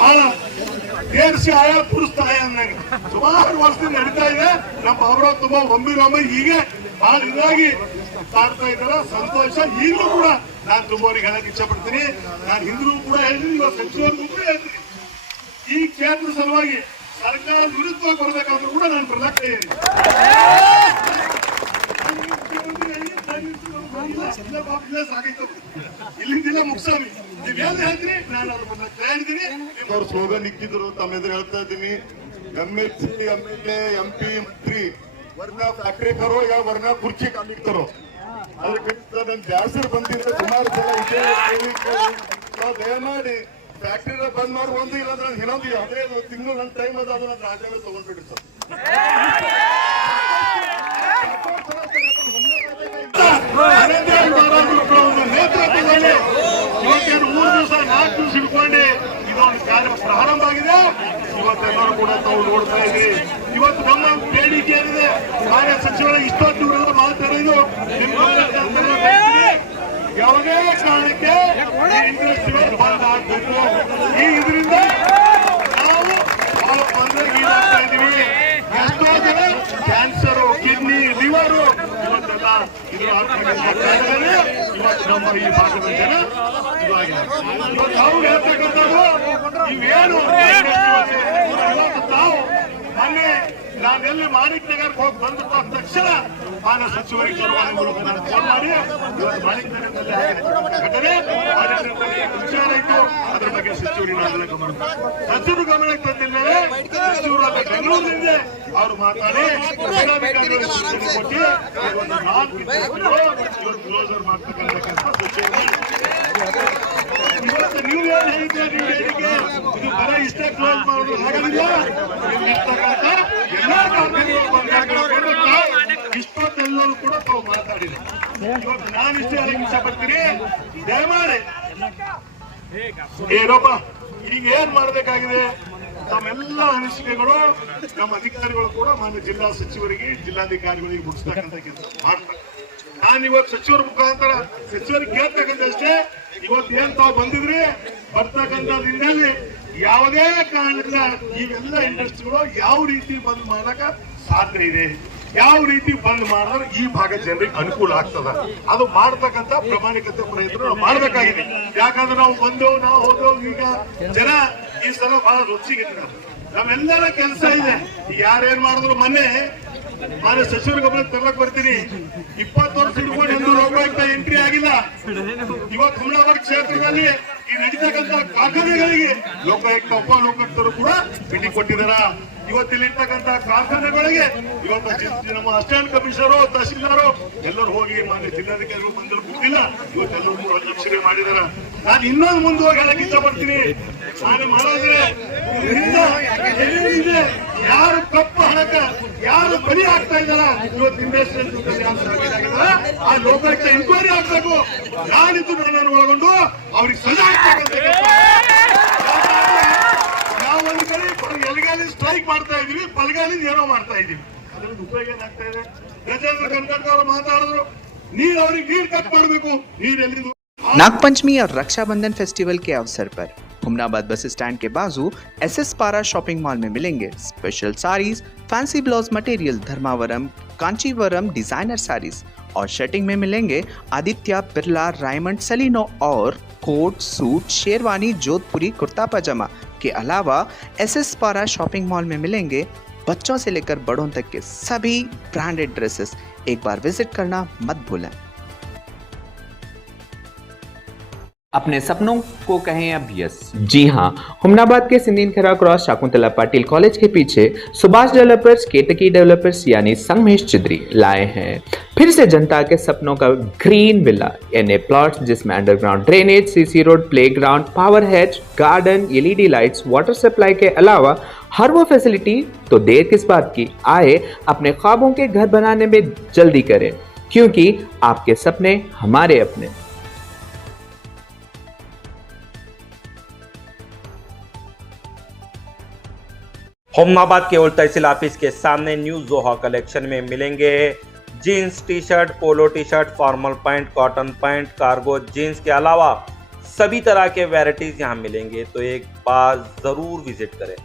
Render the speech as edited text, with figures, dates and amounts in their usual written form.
ಬಹಳ ದೇರ್ಸಿ ಆಯ ಪುರುಸ್ತಾ ಅಂದಾಗ ಸುಮಾರು ವರ್ಷದಿಂದ ನಡೀತಾ ಇದೆ. ನಮ್ಮ ಅವರು ತುಂಬಾ ಒಮ್ಮೆ ಹೀಗೆ ಬಹಳ ಇದಾಗಿ ಸಾಡ್ತಾ ಇದ್ದಾರ. ಸಂತೋಷ. ಈಗಲೂ ಕೂಡ ನಾನು ತುಂಬ ಅವ್ರಿಗೆ ಹೇಳಕ್ ಇಚ್ಛೆ ಪಡ್ತೀನಿ. ನಾನು ಹಿಂದಿನೂ ಕೂಡ ಹೇಳಿದ್ದೀನಿ, ಸಚಿವರಿಗೂ ಕೂಡ ಹೇಳ್ತೀನಿ, ಈ ಕ್ಷೇತ್ರ ಸಲುವಾಗಿ ಸರ್ಕಾರ ವಿರುದ್ಧವಾಗಿ ಬರಬೇಕಾದ್ರೂ ಕೂಡ ನಾನು ಪ್ರಸಕ್ತ ಇದ್ದೀನಿ. ಇಲ್ಲಿಂದ ಮುಗಿಸಾಮಿ ನೀವೇನ್ ಹೇಳ್ತೀನಿ, ನಾನು ಅವ್ರ ಹೇಳಿದ್ದೀನಿ. ಅವ್ರ ಸ್ಲೋಗನ್ ಇಕ್ಕಿದ್ರು, ತಮ್ಮ ಎದುರು ಹೇಳ್ತಾ ಇದ್ದೀನಿ. MLC, MLA, MP, ಮಂತ್ರಿ ವರ್ಣ ಫ್ಯಾಕ್ಟ್ರಿ ಕರೋ ಯಾ ವರ್ಣ ಕುರ್ಚಿ ಕಾಲಿಕ್ತಾರೋ, ಅದಕ್ಕೆ ನನ್ನ ಬ್ಯಾಸರ್ ಬಂದಿದ್ದ ಸುಮಾರು ಸಲ ದಯಮಾಡಿ ಫ್ಯಾಕ್ಟ್ರಿ ಬಂದ್ ಮಾಡಿ ಒಂದು ಇಲ್ಲ ಅಂದ್ರೆ ಇನ್ನೊಂದು ಯಾವುದೇ ತಿಂಗಳು ನನ್ನ ಟೈಮ್ ಅದ ಅದು ನನ್ನ ರಾಜ್ಯವೇ ತಗೊಂಡ್ಬಿಡಿ ಸರ್. ನೇತೃತ್ವದಲ್ಲಿ ಇವತ್ತೇನು 3 ದಿವಸ 4 ದಿವಸ ಇಟ್ಕೊಂಡೆ ಇದೊಂದು ಕಾರ್ಯ ಪ್ರಾರಂಭ ಆಗಿದೆ. ಇವತ್ತೆಲ್ಲರೂ ಕೂಡ ತಾವು ನೋಡ್ತಾ ಇದ್ರಿ. ಇವತ್ತು ನಮ್ಮ ಬೇಡಿಕೆ ಏನಿದೆ, ಕಾರ್ಯ ಸಚಿವರ ಇಷ್ಟೊತ್ತು ಇವರೆಲ್ಲ ಮಾತಾಡಿದ್ರು, ಯಾವುದೇ ಕಾರಣಕ್ಕೆ ಇಂಡಸ್ಟ್ರಿಗಳು ಬಂದ್ ಆಗ್ಬೇಕು. ಈ ಇದರಿಂದ ನಾವು ಬಂದಾಗ್ತಾ ಇದೀವಿ. ಎಷ್ಟೋ ಜನ ಕ್ಯಾನ್ಸರು, ಕಿಡ್ನಿ, ಲಿವರು ಇವತ್ತೆಲ್ಲ ಇದು ಇವತ್ತು ನಮ್ಮ ಈ ಭಾಗದ ಜನ ಇವತ್ತು ಅವ್ರು ಹೇಳ್ತಕ್ಕಂಥದ್ದು ಇವೇನು ಇವತ್ತು ತಾವು ಮೊನ್ನೆ ನಾನೆಲ್ಲಿ ಮಾಣಿಕ್ ನಗರ್ ಹೋಗಿ ಬಂದ ತಕ್ಷಣ ಮಾನ್ಯ ಸಚಿವರಿಗೆ ಚುನಾವಣೆ ಮೂಲಕ ನಾನು ಫೋನ್ ಮಾಡಿ ಇವತ್ತು ಮಾಣಿಕ್ ನಗರದಲ್ಲಿ ವಿಚಾರ ಇತ್ತು, ಅದ್ರ ಬಗ್ಗೆ ಸಚಿವರಿಗೆ ಸಚಿವರು ಗಮನಕ್ಕೆ ತಂದಿಲ್ಲವೇ ಸಚಿವರು ಬೆಂಗಳೂರಿನಿಂದ ಅವರು ಮಾತಾಡಿ ಜಿಲ್ಲಾಧಿಕಾರಿಗಳಿಗೆ ಸೂಚನೆ ಕೊಟ್ಟು ಒಂದು 4 ಕ್ಲೋಸರ್ ಮಾಡ್ತಕ್ಕಂಥ ಸೂಚನೆ. ಇವತ್ತು ನೀವು ಏನು ಹೇಳಿದ್ರೆ ನೀವು ಹೇಳಿಕೆ ಇದು ಬರೀ ಇಷ್ಟೇ ಕ್ಲೋಸ್ ಮಾಡೋದು ಆಗೋದಿಲ್ಲ. ಇಲ್ಲಿರ್ತಕ್ಕಂಥ ಎಲ್ಲಾ ಕಂಪನಿಗಳು ಬಂದಾಗ ಇಷ್ಟೊತ್ತೆಲ್ಲರೂ ಕೂಡ ತಾವು ಮಾತಾಡಿದೆ. ಇವತ್ತು ನಾನು ಇಷ್ಟೇ ಹೇಳಕ್ಕೆ ಇಷ್ಟ ಪಡ್ತೀನಿ, ದಯಮಾಡಿ ಏನಪ್ಪ ಈಗ ಏನ್ ಮಾಡ್ಬೇಕಾಗಿದೆ, ತಮ್ಮೆಲ್ಲ ಅನಿಸಿಕೆಗಳು ನಮ್ಮ ಅಧಿಕಾರಿಗಳು ಕೂಡ ಮಾನ್ಯ ಜಿಲ್ಲಾ ಸಚಿವರಿಗೆ ಜಿಲ್ಲಾಧಿಕಾರಿಗಳಿಗೆ ಮುಟ್ಟಿಸ್ತಕ್ಕಂಥ ಕೆಲಸ ಮಾಡ್ತಾರೆ. ನಾನು ಇವತ್ತು ಸಚಿವರ ಮುಖಾಂತರ ಸಚಿವರಿಗೆ ಕೇಳ್ತಕ್ಕಂಥಷ್ಟೇ, ಇವತ್ತು ಏನ್ ತಾವು ಬಂದಿದ್ರಿ ಬರ್ತಕ್ಕಂಥ ದಿನದಲ್ಲಿ ಯಾವುದೇ ಕಾರಣದಿಂದ ಇವೆಲ್ಲ ಇಂಡಸ್ಟ್ರಿಗಳು ಯಾವ ರೀತಿ ಬಂದ್ ಮಾಡಕ ಸಾಧ್ಯ ಇದೆ, ಯಾವ ರೀತಿ ಬಂದ್ ಮಾಡಿದ್ರೆ ಈ ಭಾಗದ ಜನರಿಗೆ ಅನುಕೂಲ ಆಗ್ತದ, ಅದು ಮಾಡ್ತಕ್ಕಂಥ ಪ್ರಾಮಾಣಿಕತೆ ಪ್ರಯತ್ನ ಮಾಡ್ಬೇಕಾಗಿದೆ. ಯಾಕಂದ್ರೆ ನಾವು ಬಂದೆವು, ನಾವು ಹೋದೆವು, ಈಗ ಜನ ಈ ಸಲ ಬಹಳ ರುಚಿಗಿದ್ದಾರೆ. ನಮ್ಮೆಲ್ಲರ ಕೆಲಸ ಇದೆ. ಯಾರೇನ್ ಮಾಡಿದ್ರು ಮೊನ್ನೆ ನಾನು ಸಚಿವರ ಗಮನಕ್ಕೆ ತರಕ್ ಬರ್ತೀನಿ. 20 ವರ್ಷ ಹಿಡ್ಕೊಂಡು ಒಂದು ಲೋಕಾಯುಕ್ತ ಎಂಟ್ರಿ ಆಗಿಲ್ಲ. ಇವತ್ತು ಹುಮನಾಬಾದ್ ಕ್ಷೇತ್ರದಲ್ಲಿ ಈ ನಡೀತಕ್ಕಂಥ ಕಾರ್ಖಾನೆಗಳಿಗೆ ಲೋಕಾಯುಕ್ತ ಉಪ ಲೋಕಾಯುಕ್ತರು ಕೂಡ ಭೇಟಿ ಕೊಟ್ಟಿದ್ದಾರ. ಇವತ್ತಿಲ್ಲಿರ್ತಕ್ಕಂಥ ಕಾರ್ಖಾನೆಗಳಿಗೆ ಇವತ್ತು ನಮ್ಮ ಅಸಿಸ್ಟೆಂಟ್ ಕಮಿಷನರು, ತಹಸೀಲ್ದಾರು ಎಲ್ಲರೂ ಹೋಗಿ ಮಾನ್ಯ ಜಿಲ್ಲಾಧಿಕಾರಿಗಳು ಬಂದರೂ ಗೊತ್ತಿಲ್ಲ, ಇವತ್ತೆಲ್ಲರೂ ಲಕ್ಷಣೆ ಮಾಡಿದಾರ. ನಾನು ಇನ್ನೊಂದು ಮುಂದೆ ಹೋಗಿ ಹೇಳಕ್ ಇಷ್ಟ ಪಡ್ತೀನಿ. ನಾನು ಮಾಡಿದ್ರೆ ಯಾರು ಕಪ್ಪು ಹಣಕ್ಕ ಯಾರು ಬಲಿ ಆಗ್ತಾ ಇದ್ದಾರ, ಇವತ್ತು ಇಂಡಸ್ಟ್ರಿಯಲ್ ಆ ಲೋಕಾಯುಕ್ತ ಎನ್ಕ್ವೈರಿ ಆಗ್ಬೇಕು. ನಾನಿದ್ದು ನನ್ನನ್ನು ಒಳಗೊಂಡು ಅವ್ರಿಗೆ ಸಜಾ ಆಗ್ತಕ್ಕಂಥ ನಾವೊಂದು ಕಡೆ ಎಲ್ಗಾಲಿ ಸ್ಟ್ರೈಕ್ ಮಾಡ್ತಾ ಇದೀವಿ, ಬಲಗಾಲಿ ಏನೋ ಮಾಡ್ತಾ ಇದೀವಿ. ಅದ್ರಲ್ಲಿ ಉಪಯೋಗ ಏನಾಗ್ತಾ ಇದೆ? ಗಜೇಂದ್ರ ಕನಕಡ್ಕ ಅವರು ಮಾತಾಡಿದ್ರು, ನೀರು ಅವ್ರಿಗೆ ನೀರು ಕಟ್ ಮಾಡಬೇಕು, ನೀರು ಎಲ್ಲಿದು. नागपंचमी और रक्षाबंधन फेस्टिवल के अवसर पर हुमनाबाद बस स्टैंड के बाजू SS पारा शॉपिंग मॉल में मिलेंगे special saris, fancy blouse material, Dharmavaram, Kanjeevaram designer saris और शर्टिंग में मिलेंगे आदित्य बिरला, रायमंड, सलीनो और कोट, सूट, शेरवानी, जोधपुरी, कुर्ता पजामा के अलावा SS पारा शॉपिंग मॉल में मिलेंगे बच्चों से लेकर बड़ों तक के सभी ब्रांडेड ड्रेसेस। एक बार विजिट करना मत भूलें। अपने सपनों को कहें अब यस। जी हाँ, हुमनाबाद के सिंदीन खरा क्रॉस शाकुंतला पाटिल कॉलेज के पीछे सुभाष डेवलपर्स, केतकी डेवलपर्स यानी संगमेश चिद्री लाए हैं फिर से जनता के सपनों का ग्रीन विला यानी प्लॉट्स, जिसमें underground drainage, CC road, playground, power hedge, garden, LED lights, water supply के अलावा हर वो फैसिलिटी। तो देर किस बात की, आए अपने ख्वाबों के घर बनाने में जल्दी करें, क्योंकि आपके सपने हमारे अपने। हुमनाबाद के ओल्ड तहसील ऑफिस के सामने न्यू जोहा कलेक्शन में मिलेंगे jeans, T shirt, polo T shirt, formal pant, cotton pant, cargo jeans के अलावा सभी तरह के वैरायटीज यहाँ मिलेंगे, तो एक बार जरूर विजिट करें।